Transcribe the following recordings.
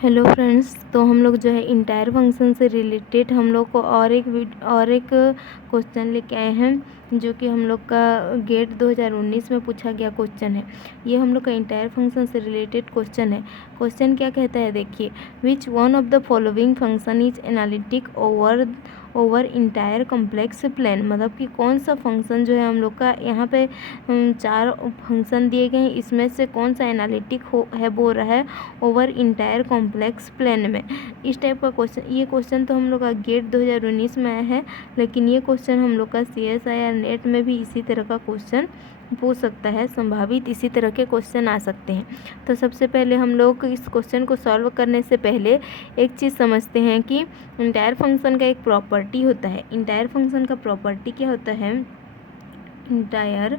Hello friends, तो हम लोग जो है इंटायर फंक्शन से रिलेटेड हम लोग को और एक क्वेश्चन लेके आए हैं जो कि हम लोग का गेट 2019 में पूछा गया क्वेश्चन है। ये हम लोग का इंटायर फंक्शन से रिलेटेड क्वेश्चन है। क्वेश्चन क्या कहता है, देखिए, which one of the following function is analytic over entire complex plane. मतलब कि कौन सा फंक्शन जो है हम लोग का यहाँ पे 4 फंक्शन दिए गए हैं, इसमें से कौन सा एनालिटिक बोल रहा है ओवर इंटायर कॉम्प्लेक्स प्लेन में। इस टाइप का क्वेश्चन, ये क्वेश्चन तो हम लोग का गेट 2019 में आया है, लेकिन ये क्वेश्चन हम लोग का CSIR नेट में भी इसी तरह का क्वेश्चन पूछ सकता है। संभावित इसी तरह के क्वेश्चन आ सकते हैं। तो सबसे पहले हम लोग इस क्वेश्चन को सॉल्व करने से पहले एक चीज़ समझते हैं कि इंटायर फंक्शन का एक प्रॉपर्टी होता है। इंटायर फंक्शन का प्रॉपर्टी क्या होता है? इंटायर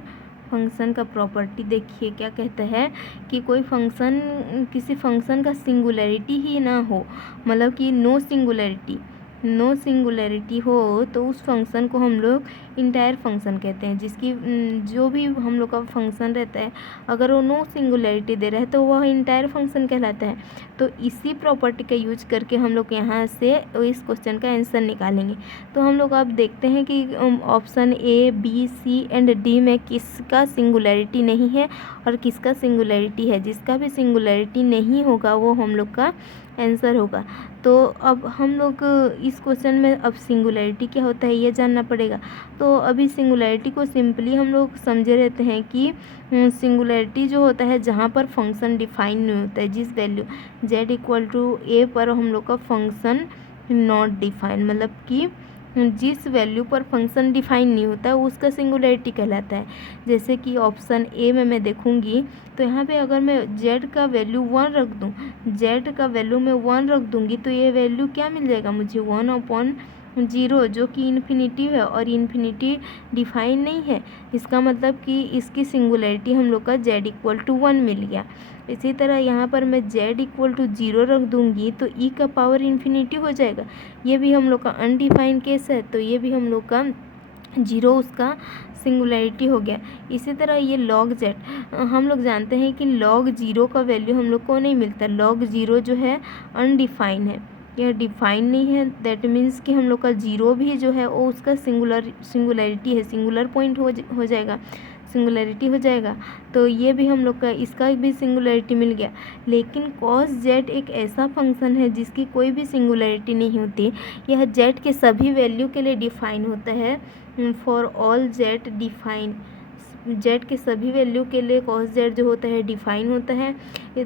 फंक्शन का प्रॉपर्टी देखिए क्या कहता है कि कोई फंक्शन, किसी फंक्शन का सिंगुलैरिटी ही ना हो, मतलब कि नो सिंगुलैरिटी हो, तो उस फंक्शन को हम लोग इंटायर फंक्शन कहते हैं। जिसकी जो भी हम लोग का फंक्शन रहता है, अगर वो नो सिंगुलैरिटी दे रहा है तो वह इंटायर फंक्शन कहलाता है। तो इसी प्रॉपर्टी का यूज करके हम लोग यहाँ से इस क्वेश्चन का आंसर निकालेंगे। तो हम लोग अब देखते हैं कि option A, B, C and D में किसका सिंगुलैरिटी नहीं है और किसका सिंगुलैरिटी है। जिसका भी सिंगुलैरिटी नहीं होगा वो हम लोग का आंसर होगा। तो अब हम लोग इस क्वेश्चन में अब सिंगुलैरिटी क्या होता है ये जानना पड़ेगा। तो अभी सिंगुलैरिटी को सिंपली हम लोग समझे रहते हैं कि सिंगुलैरिटी जो होता है जहाँ पर फंक्शन डिफाइन नहीं होता है, जिस वैल्यू z=a पर हम लोग का फंक्शन नॉट डिफाइन, मतलब कि जिस वैल्यू पर फंक्शन डिफाइन नहीं होता है उसका सिंगुलैरिटी कहलाता है। जैसे कि ऑप्शन A में मैं देखूंगी तो यहाँ पे अगर मैं z का वैल्यू 1 रख दूँ, z का वैल्यू मैं 1 रख दूँगी तो ये वैल्यू क्या मिल जाएगा मुझे, 1/0, जो कि इन्फिनिटी है और इन्फिनिटी डिफाइन नहीं है। इसका मतलब कि इसकी सिंगुलैरिटी हम लोग का z=1 मिल गया। इसी तरह यहाँ पर मैं z=0 रख दूँगी तो e का पावर इन्फिनिटी हो जाएगा। ये भी हम लोग का अनडिफाइन केस है, तो ये भी हम लोग का 0 उसका सिंगुलैरिटी हो गया। इसी तरह ये log z, हम लोग जानते हैं कि log 0 का वैल्यू हम लोग को नहीं मिलता। log 0 जो है अनडिफाइन है, यह डिफाइन नहीं है। दैट मीन्स कि हम लोग का 0 भी जो है वो उसका सिंगुलैरिटी है, सिंगुलर पॉइंट हो जाएगा, सिंगुलैरिटी हो जाएगा। तो ये भी हम लोग का, इसका भी सिंगुलैरिटी मिल गया। लेकिन cos z एक ऐसा फंक्शन है जिसकी कोई भी सिंगुलैरिटी नहीं होती। यह z के सभी वैल्यू के लिए डिफाइन होता है। For all z define, z के सभी वैल्यू के लिए cos z जो होता है डिफाइन होता है।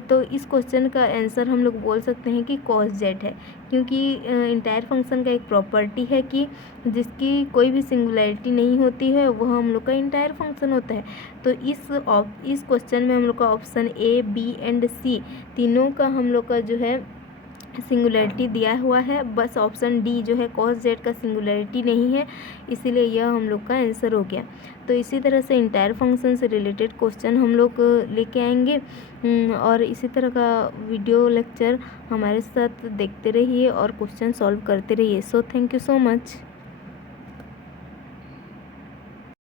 तो इस क्वेश्चन का आंसर हम लोग बोल सकते हैं कि cos z है, क्योंकि इंटायर फंक्शन का एक प्रॉपर्टी है कि जिसकी कोई भी सिंगुलैरिटी नहीं होती है वह हम लोग का इंटायर फंक्शन होता है। तो इस क्वेश्चन में हम लोग का option A, B and C तीनों का हम लोग का जो है सिंगुलैरिटी दिया हुआ है। बस ऑप्शन D जो है cos z का सिंगुलैरिटी नहीं है, इसीलिए यह हम लोग का आंसर हो गया। तो इसी तरह से इंटायर फंक्शन से रिलेटेड क्वेश्चन हम लोग लेके आएंगे और इसी तरह का वीडियो लेक्चर हमारे साथ देखते रहिए और क्वेश्चन सॉल्व करते रहिए। So thank you so much.